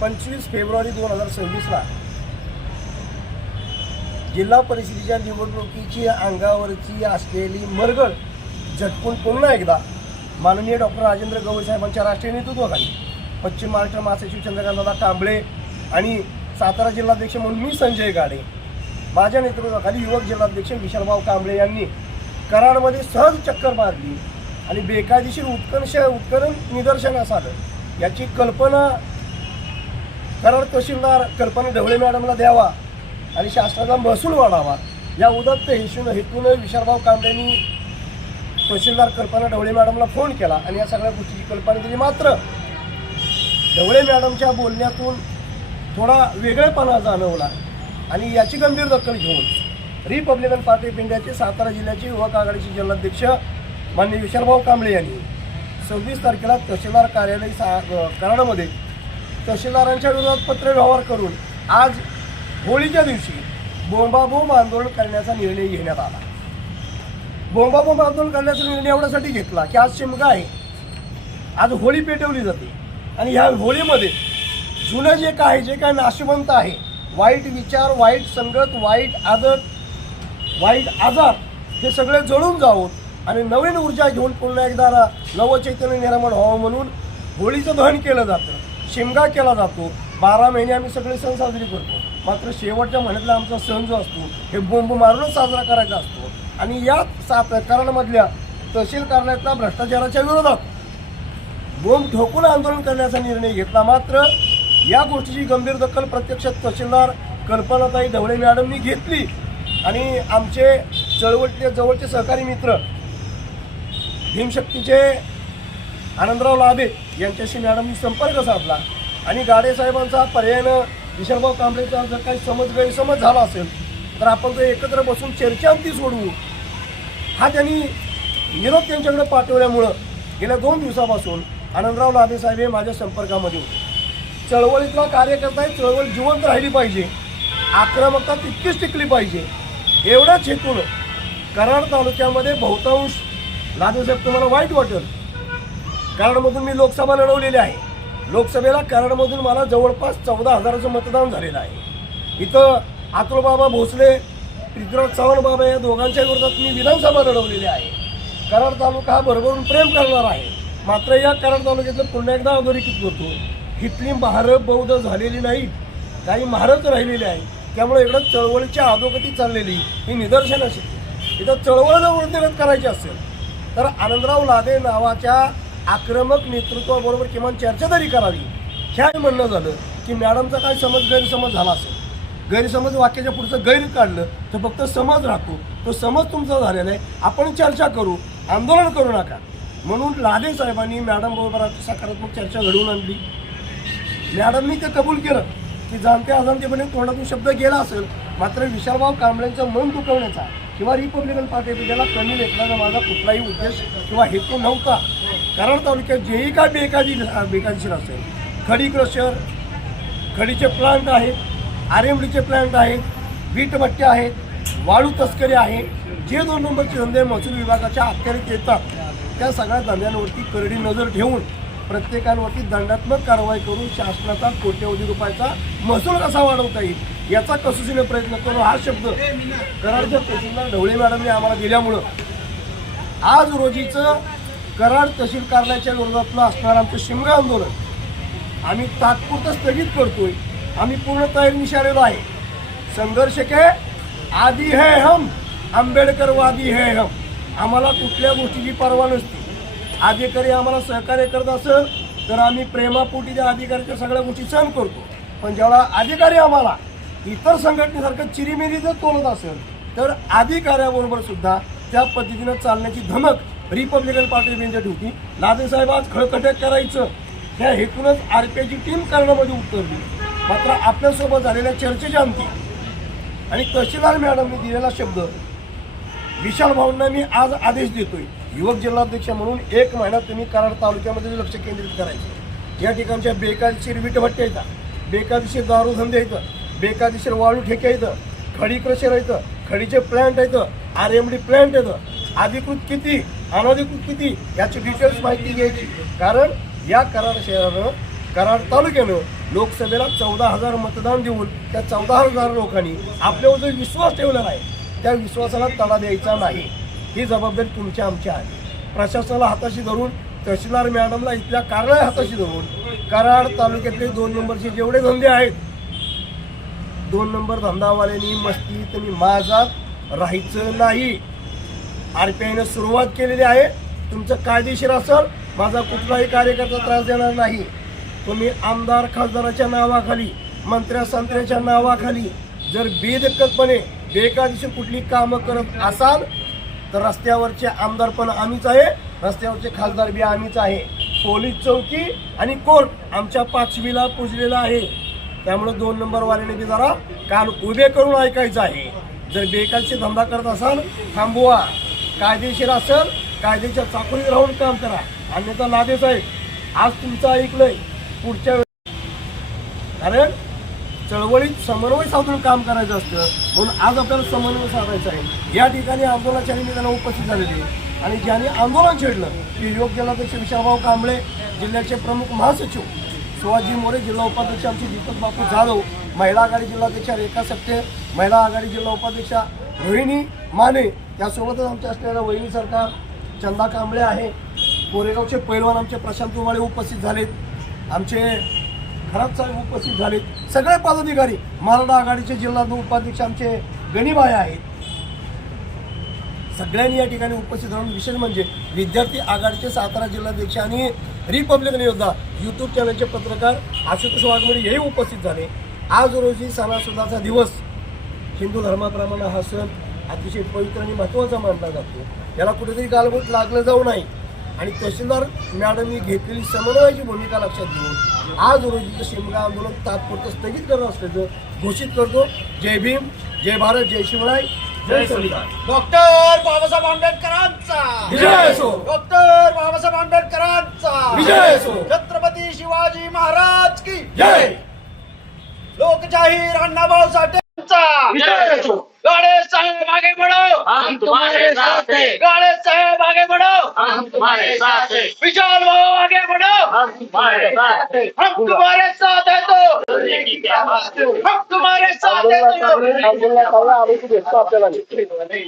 25 February 2026ला जिल्हा परिषदेच्या निवडणुकीची अंगावरची असलेली मरगळ झटकून पुन्हा एकदा माननीय डॉक्टर राजेंद्र गवई साहेबांच्या राष्ट्रीय नेतृत्वाखाली पश्चिम महाराष्ट्र महासचिव चंद्रकांतदादा कांबळे आणि सातारा जिल्हाध्यक्ष म्हणून मी संजय गाडे, माझ्या नेतृत्वाखाली युवक जिल्हाध्यक्ष विशालभाऊ कांबळे यांनी कराडमध्ये सहज चक्कर मारली आणि बेकायदेशीर उत्खनन निदर्शनास आलं याची कल्पना कराड तहसीलदार कल्पना ढवळे मॅडमला द्यावा आणि शासनाचा महसूल वाढावा या उदात्त हेतून विशालभाऊ कांबळेंनी तहसीलदार कल्पना ढवळे मॅडमला फोन केला आणि या सगळ्या गोष्टीची कल्पना दिली। मात्र ढवळे मॅडमच्या बोलण्यातून थोडा वेगळेपणा जाणवला आणि याची गंभीर दखल घेऊन रिपब्लिकन पार्टी ऑफ इंडियाचे सातारा जिल्ह्याचे युवक आघाडीचे जिल्हाध्यक्ष माननीय विशालभाऊ कांबळे यांनी 26 तारखेला तहसीलदार कार्यालय कराडमध्ये तहसीलदारांच्या विरोधात पत्रव्यवहार करून आज होळीच्या दिवशी बोंबाबोंब आंदोलन करण्याचा निर्णय घेण्यात आला। बोंबाबोंब आंदोलन करण्याचा निर्णय एवढ्यासाठी घेतला की आज शिमगा आहे, आज होळी पेटवली जाते आणि ह्या होळीमध्ये जुनं जे काय नाशवंत आहे, वाईट विचार, वाईट संगत, वाईट आदत, वाईट आजार हे सगळे जळून जावं आणि नवीन ऊर्जा घेऊन पुन्हा एकदा नवचैतन्य निर्माण व्हावं म्हणून होळीचं दहन केलं जातं, शिमगा केला जातो। 12 महिने आम्ही सगळे सण साजरे करतो, मात्र शेवटच्या महिन्यातला आमचा सण जो असतो हे बोंब मारूनच साजरा करायचा असतो आणि या कराडमधल्या तहसील कार्यालयातल्या भ्रष्टाचाराच्या विरोधात बोंब ठोकून आंदोलन करण्याचा निर्णय घेतला। मात्र या गोष्टीची गंभीर दखल प्रत्यक्ष तहसीलदार कल्पनाताई ढवळे मॅडमनी घेतली आणि आमचे चळवळीतले जवळचे सहकारी मित्र भीमशक्तीचे आनंदराव लाभे यांच्याशी मॅडमनी संपर्क साधला आणि गाडे साहेबांचा पर्यायानं विशालभाऊ कांबळेचा जर काही गैरसमज झाला असेल तर आपण तो एकत्र बसून चर्चांती सोडवू हा त्यांनी निरोप त्यांच्याकडे पाठवल्यामुळं गेल्या 2 दिवसापासून आनंदराव लाभे साहेब हे माझ्या संपर्कामध्ये होते। चळवळीतला कार्यकर्ता आहे, चळवळ जिवंत राहिली पाहिजे, आक्रमकता तितकीच टिकली पाहिजे एवढ्याच हेतून कराड तालुक्यामध्ये बहुतांश लाभेसाहेब तुम्हाला वाईट वाटेल, कराडमधून मी लोकसभा लढवलेली आहे, लोकसभेला कराडमधून मला जवळपास 14,000चं मतदान झालेलं आहे। इथं अतुलबाबा भोसले, पृथ्वीराज चव्हाण बाबा या दोघांच्या विरोधात मी विधानसभा लढवलेली आहे। कराड तालुका हा भरभरून प्रेम करणार आहे, मात्र या कराड तालुक्यातलं पुन्हा एकदा अधोरेखित करतो, इथली महारं बौद्ध झालेली नाही, काही महारच राहिलेली आहे। त्यामुळे इकडं चळवळीच्या अधोगती चाललेली ही निदर्शनास येते। इथं चळवळ जर वृद्धिगत करायची असेल तर आनंदराव लादे नावाच्या आक्रमक नेतृत्वाबरोबर किमान चर्चा तरी करावी। ह्या म्हणणं झालं की मॅडमचा काय गैरसमज झाला असेल, गैरसमज वाक्याच्या पुढचं गैर काढलं तर फक्त समज राहतो, तो समज तुमचा झालेला आहे, आपण चर्चा करू, आंदोलन करू नका म्हणून लादे साहेबांनी मॅडम बरोबर सकारात्मक चर्चा घडवून आणली। मॅडमनी ते कबूल केलं की जाणते अजाणतेपणे तोंडातून शब्द गेला असेल, मात्र विशालभाऊ कांबळेंचं मन दुखवण्याचा किंवा रिपब्लिकन पार्टी ऑफ इंडियाला कमी लेखण्याचा माझा कुठलाही उद्देश किंवा हेतू नव्हता। कराड तालुक्यात जेही काय बेकायदेशीर असेल, खडी क्रशर, खडीचे प्लांट आहेत, RMDचे प्लांट आहेत, वीटभट्ट्या आहेत, वाळू तस्करी आहे, जे 2 नंबरचे धंदे महसूल विभागाच्या अखत्यारीत येतात त्या सगळ्या धंद्यांवरती करडी नजर ठेवून प्रत्येकावरती दंडात्मक कारवाई करून शासनाचा कोट्यवधी रुपयाचा महसूल कसा वाढवता येईल याचा कसोशीने प्रयत्न करू हा शब्द कराडच्या तहसीलदार ढवळे मॅडमने आम्हाला दिल्यामुळं आज रोजीचं कराड तहसील कार्यालयाच्या विरोधातलं असणारं आमचं शिमगा आंदोलन आम्ही तात्पुरतं स्थगित करतोय। आम्ही पूर्ण तयारी निशालेलो आहे। संघर्ष के आदी है हम, आंबेडकरवादी है हम। आम्हाला कुठल्या गोष्टीची पर्वा नसते। अधिकारी आम्हाला सहकार्य करत असेल तर आम्ही प्रेमापोटी त्या अधिकाऱ्याच्या सगळ्या गोष्टी सहन करतो, पण जेव्हा अधिकारी आम्हाला इतर संघटनेसारखं चिरीमिरी जर तोलत असेल तर अधिकाऱ्याबरोबर सुद्धा त्या पद्धतीनं चालण्याची धमक रिपब्लिकन पार्टी ऑफ इंडिया ठेवती। लादेसाहेब आज खळखट्याक करायचं ह्या हेतूनच RPIची टीम करण्यामध्ये उतरली, मात्र आपल्यासोबत झालेल्या चर्चेच्या अंती आणि तहसीलदार मॅडमने दिलेला शब्द विशाल भाऊंना मी आज आदेश देतोय, युवक जिल्हाध्यक्ष म्हणून 1 महिन्यात तुम्ही कराड तालुक्यामध्ये लक्ष केंद्रित करायचे। या ठिकाणच्या बेकायदेशीर वीटभट्ट्या येतात, बेकायदेशीर दारू धंदे येतं, बेकायदेशीर वाळू ठेके येतं, खडी क्रशर येतं, खडीचे प्लांट येतं, RMD प्लांट येतं, अधिकृत किती अनधिकृत किती याची डिटेल्स माहिती घ्यायची। कारण या कराड शहरानं कराड तालुक्यानं लोकसभेला 14,000 मतदान देऊन त्या 14,000 लोकांनी आपल्यावर जो विश्वास ठेवलेला आहे त्या विश्वासाला तडा द्यायचा नाही. ही जबाबदारी तुमच्या आमच्या आहे. प्रशासनाला हाताशी धरून, तहसीलदार मॅडमला इथल्या कारणाला हाताशी धरून कराड तालुक्यातले 2 नंबरचे जेवढे धंदे आहेत 2 नंबर धंदावाल्यांनी मस्तीत आणि माझात राहायचं नाही. RPIनं सुरुवात केलेली आहे. तुमचं कायदेशीर असेल, माझा कुठलाही कार्यकर्ता त्रास देणार नाही. तुम्ही आमदार खासदाराच्या नावाखाली, मंत्र्या संत्र्याच्या नावाखाली जर बेदखलपणे बेकायदेशीर कुठली कामं करत असाल तर रस्त्यावरचे आमदार पण आम्हीच आहे, रस्त्यावरचे खासदार बी आम्हीच आहे. पोलीस चौकी आणि कोर्ट आमच्या 5वीला पुजलेला आहे. त्यामुळे 2 नंबरवाल्याने बी जरा कान उभे करून ऐकायचं आहे. जर बेकायदेशीर धंदा करत असाल थांबवा, कायदेशीर असेल कायद्याच्या चाकोरीत राहून काम करा. अन्यथा नादे साहेब आज तुमचं ऐकलंय, पुढच्या कारण चळवळीत समन्वय साधून काम करायचं असतं म्हणून आज आपल्याला समन्वय साधायचा आहे. या ठिकाणी आंदोलनाच्या निमित्तानं उपस्थित झालेले आणि ज्यांनी आंदोलन छेडलं की योग जिल्हाध्यक्ष विशालभाऊ कांबळे, जिल्ह्याचे प्रमुख महासचिव शिवाजी मोरे, जिल्हा उपाध्यक्ष आमचे दीपक बापू जाधव, महिला आघाडी जिल्हाध्यक्षा रेखा सप्ते, महिला आघाडी जिल्हा उपाध्यक्षा रोहिणी माने, त्यासोबतच आमच्या असलेल्या वहिनी सरकार चंदा कांबळे आहे. कोरेगावचे पैलवान आमचे प्रशांत उमाळे उपस्थित झालेत, आमचे खरात साहेब उपस्थित झालेत, सगळे पदाधिकारी, मराठा आघाडीचे जिल्हा उपाध्यक्ष आमचे गणिबाई आहेत. सगळ्यांनी या ठिकाणी उपस्थित राहून विशेष म्हणजे विद्यार्थी आघाडीचे सातारा जिल्हाध्यक्ष आणि रिपब्लिकन योद्धा यूट्यूब चॅनलचे पत्रकार आशुतोष वाघमोडे हेही उपस्थित झाले. आज रोजी सणासुदाचा दिवस, हिंदू धर्माप्रमाणे हा सण अतिशय पवित्र आणि महत्त्वाचा मानला जातो. याला कुठेतरी गालबोट लागलं जाऊ नये आणि तहसीलदार मॅडमनी घेतलेली समन्वयाची भूमिका लक्षात घेऊन आज रोजीचं शिमगा आंदोलन तात्पुरतं स्थगित करत असल्याचं घोषित करतो. जय भीम, जय भारत, जय शिवराय, जय संविधान. डॉक्टर बाबासाहेब आंबेडकरांचा विजय असो. डॉक्टर बाबासाहेब आंबेडकरांचा विजय असो. छत्रपती शिवाजी महाराज की जय. लोकशाहीर अण्णाभाऊ साठेंचा विजय असो. गाड़े साहेब आगे बढ़ो, हम तुम्हारे साथ हैं। गाड़े साहेब आगे बढ़ो, हम तुम्हारे साथ हैं। विशाल भाऊ आगे बढ़ो, हम तुम्हारे साथ हैं। हम तुम्हारे साथ है तो बोलने की क्या बात है? हम तुम्हारे साथ है तो आंदोलनात आपल्याला